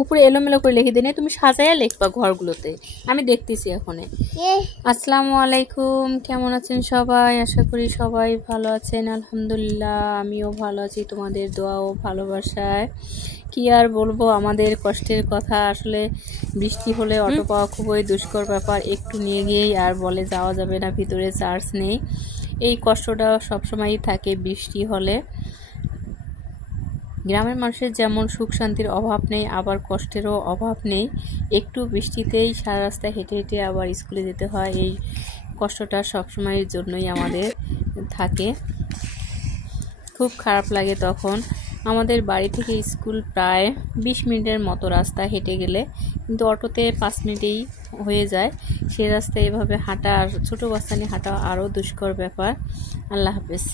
উপরে এলোমেলো করে লিখে দিনে তুমি সাজাইয়া লিখবা ঘরগুলোতে আমি দেখতেছি এখনে আসসালামু আলাইকুম কেমন আছেন সবাই আশা করি সবাই ভালো আছেন আলহামদুলিল্লাহ আমিও ভালো আছি তোমাদের দোয়া ও ভালোবাসায় কি আর বলবো আমাদের কষ্টের কথা আসলে বৃষ্টি হলে অটো পাওয়া খুবই দুষ্কর ব্যাপার একটু নিয়ে গিয়েই আর বলে যাওয়া যাবে না ভিতরে চার্জ নেই এই কষ্টটা সবসময়ই থাকে বৃষ্টি হলে গ্রামের মানুষের যেমন সুখ শান্তির অভাব নেই আবার কষ্টেরও অভাব নেই একটু বৃষ্টিতেই সারা রাস্তা হেঁটে হেঁটে আবার স্কুলে যেতে হয় এই কষ্টটা সবসময়ের জন্যই আমাদের থাকে খুব খারাপ লাগে তখন আমাদের বাড়ি থেকে স্কুল প্রায় 20 মিনিটের মতো রাস্তা হেঁটে গেলে কিন্তু অটোতে 5 মিনিটেই হয়ে যায় সেই রাস্তায় এভাবে হাঁটা আর ছোটো বাচ্চা নিয়ে হাঁটা আরও দুষ্কর ব্যাপার আল্লাহ হাফেজ